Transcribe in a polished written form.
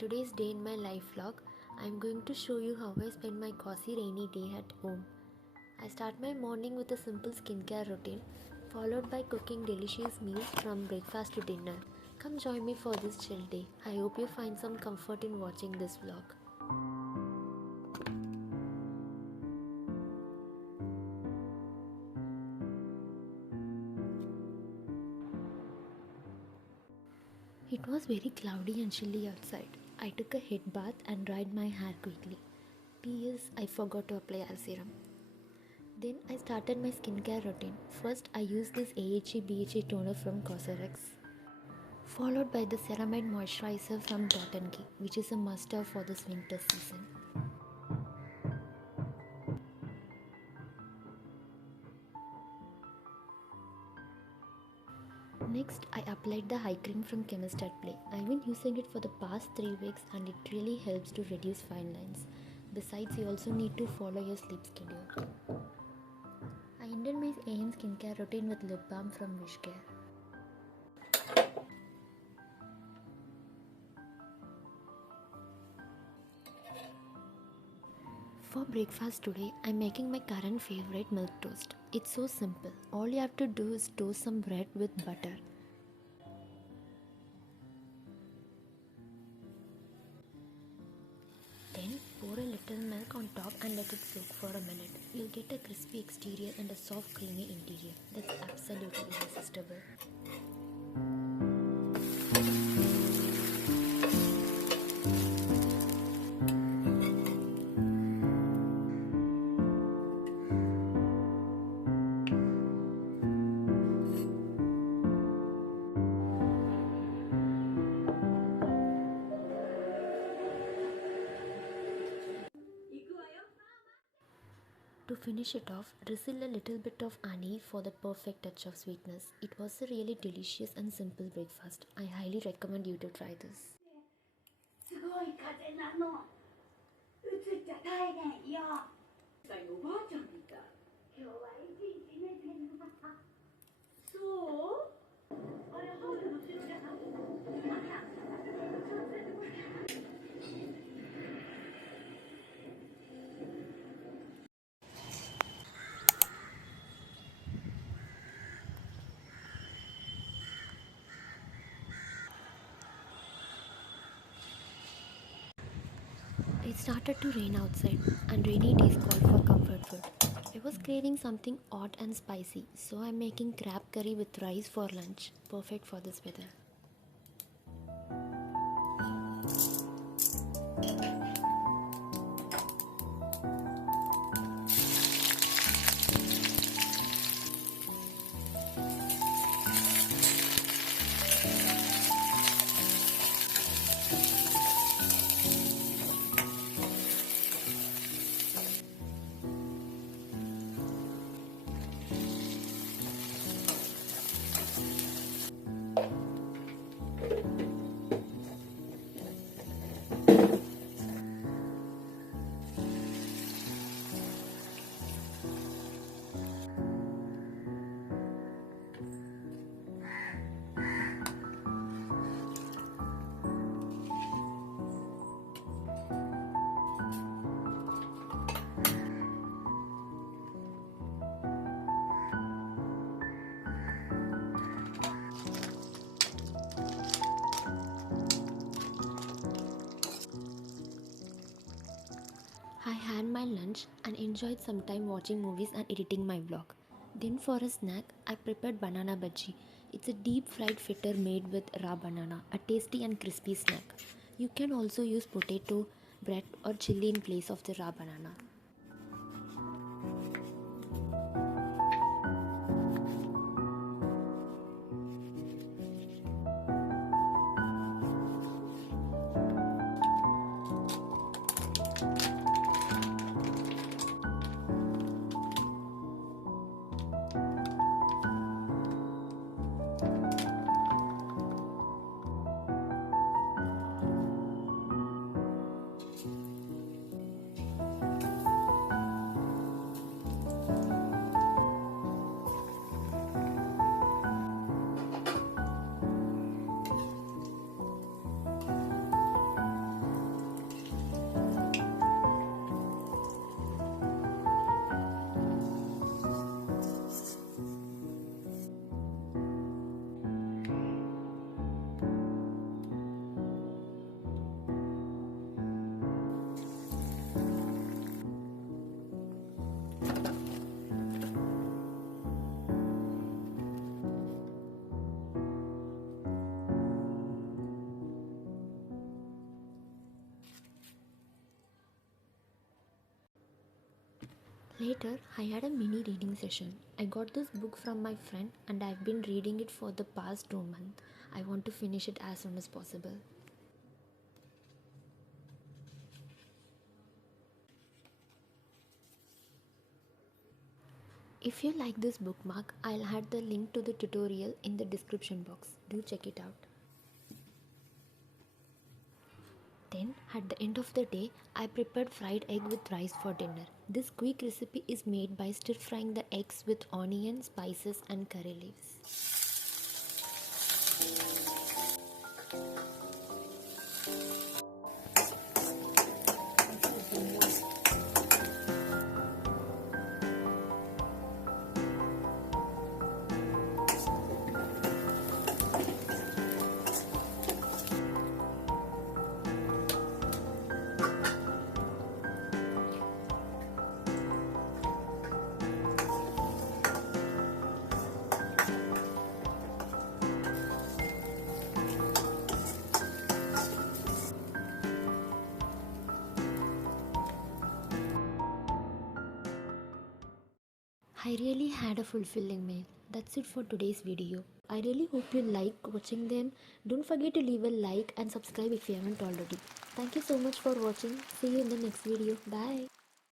today's day in my life vlog, I am going to show you how I spend my cozy rainy day at home. I start my morning with a simple skincare routine, followed by cooking delicious meals from breakfast to dinner. Come join me for this chill day. I hope you find some comfort in watching this vlog. It was very cloudy and chilly outside. I took a head bath and dried my hair quickly. P.S. I forgot to apply eye serum. Then I started my skincare routine. First, I used this AHA BHA toner from Cosrx, followed by the ceramide moisturizer from Dot and Key, which is a must-have for this winter season. Next, I applied the eye cream from Chemist at Play. I've been using it for the past 3 weeks and it really helps to reduce fine lines. Besides, you also need to follow your sleep schedule. I ended my AM skincare routine with lip balm from Wishcare. For breakfast today, I'm making my current favorite milk toast. It's so simple. All you have to do is toast some bread with butter. Then pour a little milk on top and let it soak for a minute. You'll get a crispy exterior and a soft creamy interior. That's absolutely irresistible. To finish it off, drizzle a little bit of honey for the perfect touch of sweetness. It was a really delicious and simple breakfast. I highly recommend you to try this. すごい風なの。映っちゃ大変よ。おばあちゃんみたい。今日は一日寝てるな。そう？あれハウルの後ろじゃなくて。あら、そう連れてこい。It started to rain outside, and rainy days called for comfort food. I was craving something hot and spicy, so I'm making crab curry with rice for lunch. Perfect for this weather. I had my lunch and enjoyed some time watching movies and editing my vlog. Then for a snack, I prepared banana bhaji. It's a deep fried fritter made with raw banana, a tasty and crispy snack. You can also use potato, bread or chili in place of the raw banana. Later, I had a mini reading session. I got this book from my friend and I've been reading it for the past 2 months. I want to finish it as soon as possible. If you like this bookmark, I'll add the link to the tutorial in the description box. Do check it out. Then, at the end of the day, I prepared fried egg with rice for dinner. This quick recipe is made by stir frying the eggs with onion, spices, and curry leaves. I really had a fulfilling meal. That's it for today's video. I really hope you like watching them. Don't forget to leave a like and subscribe if you haven't already. Thank you so much for watching. See you in the next video. Bye.